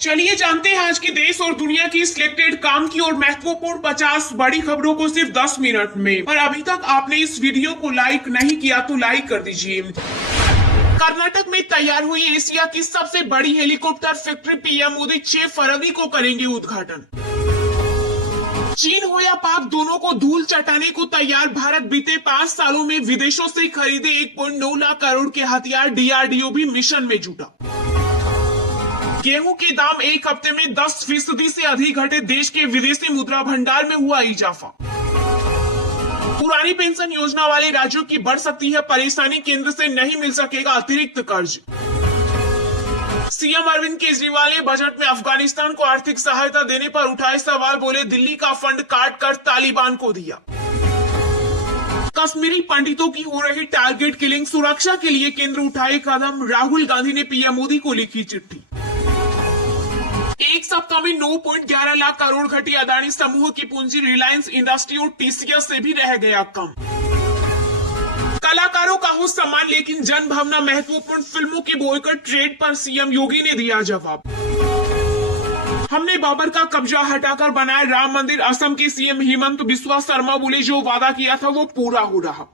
चलिए जानते हैं आज के देश और दुनिया की सिलेक्टेड काम की और महत्वपूर्ण 50 बड़ी खबरों को सिर्फ 10 मिनट में। पर अभी तक आपने इस वीडियो को लाइक नहीं किया तो लाइक कर दीजिए। कर्नाटक में तैयार हुई एशिया की सबसे बड़ी हेलीकॉप्टर फैक्ट्री पीएम मोदी 6 फरवरी को करेंगे उद्घाटन। चीन हो या पाक, दोनों को धूल चटाने को तैयार भारत बीते 5 सालों में विदेशों से खरीदे 1.9 लाख करोड़ के हथियार। डीआरडीओ भी मिशन में जुटा। गेहूं के दाम एक हफ्ते में 10% से अधिक घटे। देश के विदेशी मुद्रा भंडार में हुआ इजाफा। पुरानी पेंशन योजना वाले राज्यों की बढ़ सकती है परेशानी, केंद्र से नहीं मिल सकेगा अतिरिक्त कर्ज। सीएम अरविंद केजरीवाल ने बजट में अफगानिस्तान को आर्थिक सहायता देने पर उठाए सवाल। बोले दिल्ली का फंड काट कर तालिबान को दिया। कश्मीरी पंडितों की हो रही टारगेट किलिंग, सुरक्षा के लिए केंद्र उठाए कदम। राहुल गांधी ने पीएम मोदी को लिखी चिट्ठी। एक सप्ताह में 9.11 लाख करोड़ घटी अदानी समूह की पूंजी। रिलायंस इंडस्ट्री और टीसीएस से भी रह गया कम। कलाकारों का हो सम्मान, लेकिन जन भावना महत्वपूर्ण। फिल्मों के बॉयकॉट ट्रेड पर सीएम योगी ने दिया जवाब। हमने बाबर का कब्जा हटाकर बनाया राम मंदिर। असम के सीएम हेमंत बिस्वा शर्मा बोले जो वादा किया था वो पूरा हो रहा।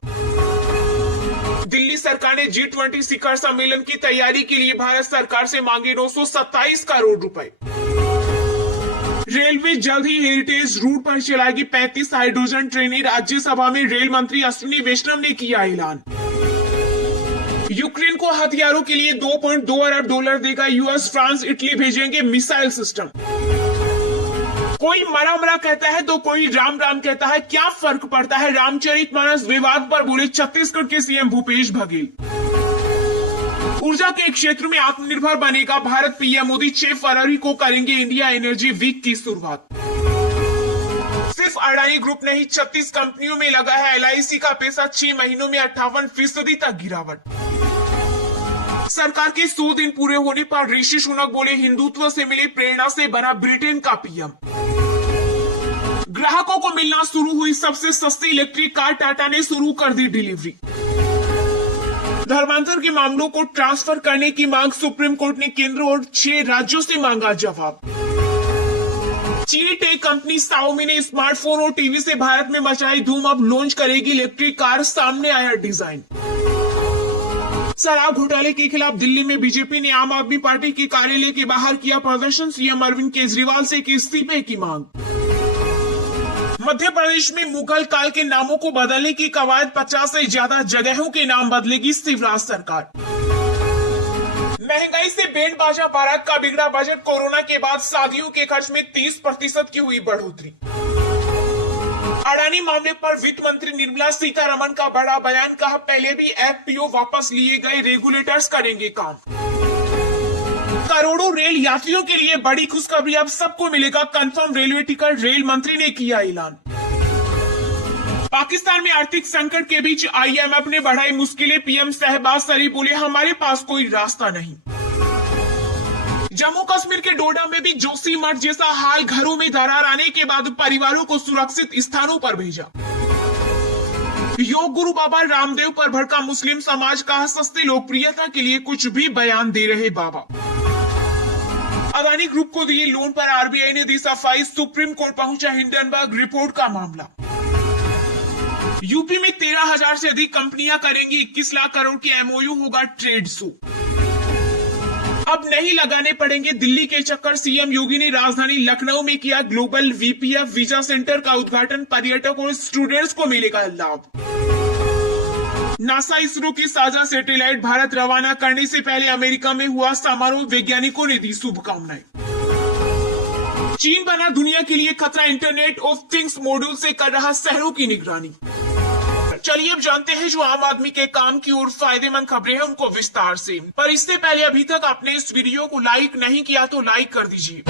दिल्ली सरकार ने G20 शिखर सम्मेलन की तैयारी के लिए भारत सरकार से मांगे 927 करोड़ रुपए। रेलवे जल्द ही हेरिटेज रूट पर चलाएगी 35 हाइड्रोजन ट्रेनें। राज्यसभा में रेल मंत्री अश्विनी वैष्णव ने किया ऐलान। यूक्रेन को हथियारों के लिए $2.2 अरब देगा यूएस। फ्रांस इटली भेजेंगे मिसाइल सिस्टम। कोई मरा मरा कहता है तो कोई राम राम कहता है, क्या फर्क पड़ता है। रामचरितमानस विवाद पर बोले छत्तीसगढ़ के सीएम भूपेश बघेल। ऊर्जा के क्षेत्र में आत्मनिर्भर बनेगा भारत। पीएम मोदी 6 फरवरी को करेंगे इंडिया एनर्जी वीक की शुरुआत। सिर्फ अडानी ग्रुप नहीं, 36 कंपनियों में लगा है एलआईसी का पैसा। 6 महीनों में 58% तक गिरावट। सरकार के 100 दिन पूरे होने पर ऋषि सुनक बोले हिंदुत्व से मिली प्रेरणा से बना ब्रिटेन का पीएम। ग्राहकों को मिलना शुरू हुई सबसे सस्ती इलेक्ट्रिक कार। टाटा ने शुरू कर दी डिलीवरी। धर्मांतर के मामलों को ट्रांसफर करने की मांग, सुप्रीम कोर्ट ने केंद्र और 6 राज्यों से मांगा जवाब। चीनी टेक कंपनी शाओमी ने स्मार्टफोन और टीवी से भारत में मचाई धूम। अब लॉन्च करेगी इलेक्ट्रिक कार, सामने आया डिजाइन। शराब घोटाले के खिलाफ दिल्ली में बीजेपी ने आम आदमी पार्टी के कार्यालय के बाहर किया प्रदर्शन। सीएम अरविंद केजरीवाल से की इस्तीफे की मांग। मध्य प्रदेश में मुगल काल के नामों को बदलने की कवायद। 50 से ज्यादा जगहों के नाम बदलेगी शिवराज सरकार। महंगाई से बैंड बाजा, भारत का बिगड़ा बजट। कोरोना के बाद शादियों के खर्च में 30% की हुई बढ़ोतरी। अडानी मामले पर वित्त मंत्री निर्मला सीतारमण का बड़ा बयान। कहा पहले भी एफपीओ वापस लिए गए, रेगुलेटर्स करेंगे काम। करोड़ों रेल यात्रियों के लिए बड़ी खुशखबरी, अब सबको मिलेगा कंफर्म रेलवे टिकट। रेल मंत्री ने किया ऐलान। पाकिस्तान में आर्थिक संकट के बीच आईएमएफ ने बढ़ाई मुश्किलें। पीएम शहबाज शरीफ बोले हमारे पास कोई रास्ता नहीं। जम्मू कश्मीर के डोडा में भी जोशीमठ जैसा हाल। घरों में दरार आने के बाद परिवारों को सुरक्षित स्थानों पर भेजा। योग गुरु बाबा रामदेव पर भड़का मुस्लिम समाज। का सस्ती लोकप्रियता के लिए कुछ भी बयान दे रहे बाबा। अदानी ग्रुप को दिए लोन पर आरबीआई ने दी सफाई। सुप्रीम कोर्ट पहुंचा हिंडनबर्ग रिपोर्ट का मामला। यूपी में 13,000 से अधिक कंपनियां करेंगी 21 लाख करोड़ के एमओयू। होगा ट्रेड शो। अब नहीं लगाने पड़ेंगे दिल्ली के चक्कर। सीएम योगी ने राजधानी लखनऊ में किया ग्लोबल वीपीएफ वीजा सेंटर का उद्घाटन। पर्यटक और स्टूडेंट्स को मिलेगा लाभ। नासा इसरो की साझा सैटेलाइट भारत रवाना करने से पहले अमेरिका में हुआ समारोह। वैज्ञानिकों ने दी शुभकामनाएं। चीन बना दुनिया के लिए खतरा। इंटरनेट ऑफ थिंग्स मॉड्यूल से कर रहा शहरों की निगरानी। चलिए अब जानते हैं जो आम आदमी के काम की और फायदेमंद खबरें हैं उनको विस्तार से। पर इससे पहले अभी तक आपने इस वीडियो को लाइक नहीं किया तो लाइक कर दीजिए।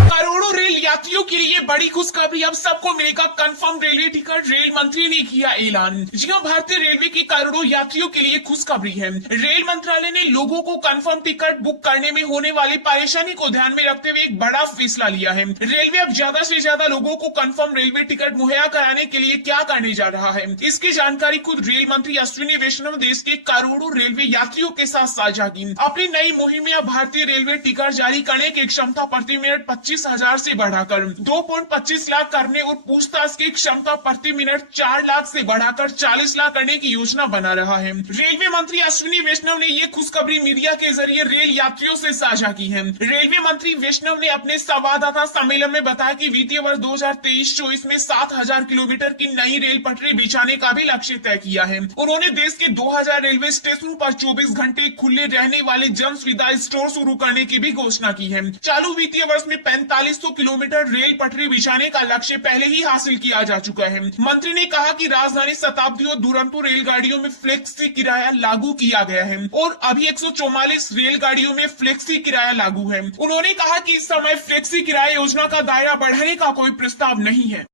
करोड़ों रेल यात्रियों के लिए बड़ी खुशखबरी, अब सबको मिलेगा कंफर्म रेलवे टिकट। रेल मंत्री ने किया ऐलान। जी हां, भारतीय रेलवे की करोड़ों यात्रियों के लिए खुशखबरी है। रेल मंत्रालय ने लोगों को कंफर्म टिकट बुक करने में होने वाली परेशानी को ध्यान में रखते हुए एक बड़ा फैसला लिया है। रेलवे अब ज्यादा से ज्यादा लोगों को कंफर्म रेलवे टिकट मुहैया कराने के लिए क्या करने जा रहा है, इसकी जानकारी खुद रेल मंत्री अश्विनी वैष्णव देश के करोड़ों रेलवे यात्रियों के साथ साझा की। अपनी नई मुहिम में भारतीय रेलवे टिकट जारी करने की क्षमता प्रति मिनट 25,000 से बढ़ाकर 2.25 लाख करने और पूछताछ की क्षमता प्रति मिनट 4 लाख से बढ़ाकर 40 लाख करने की योजना बना रहा है। रेलवे मंत्री अश्विनी वैष्णव ने ये खुशखबरी मीडिया के जरिए रेल यात्रियों से साझा की है। रेलवे मंत्री वैष्णव ने अपने संवाददाता सम्मेलन में बताया कि वित्तीय वर्ष 2023-24 में 7,000 किलोमीटर की नई रेल पटरी बिछाने का भी लक्ष्य तय किया है। उन्होंने देश के 2,000 रेलवे स्टेशनों पर 24 घंटे खुले रहने वाले जन सुविधा स्टोर शुरू करने की भी घोषणा की है। चालू वित्तीय वर्ष में 4500 किलोमीटर रेल पटरी बिछाने का लक्ष्य पहले ही हासिल किया जा चुका है। मंत्री ने कहा कि राजधानी शताब्दी और दुरंतो रेलगाड़ियों में फ्लेक्सी किराया लागू किया गया है और अभी 144 रेलगाड़ियों में फ्लेक्सी किराया लागू है। उन्होंने कहा कि इस समय फ्लेक्सी किराया योजना का दायरा बढ़ाने का कोई प्रस्ताव नहीं है।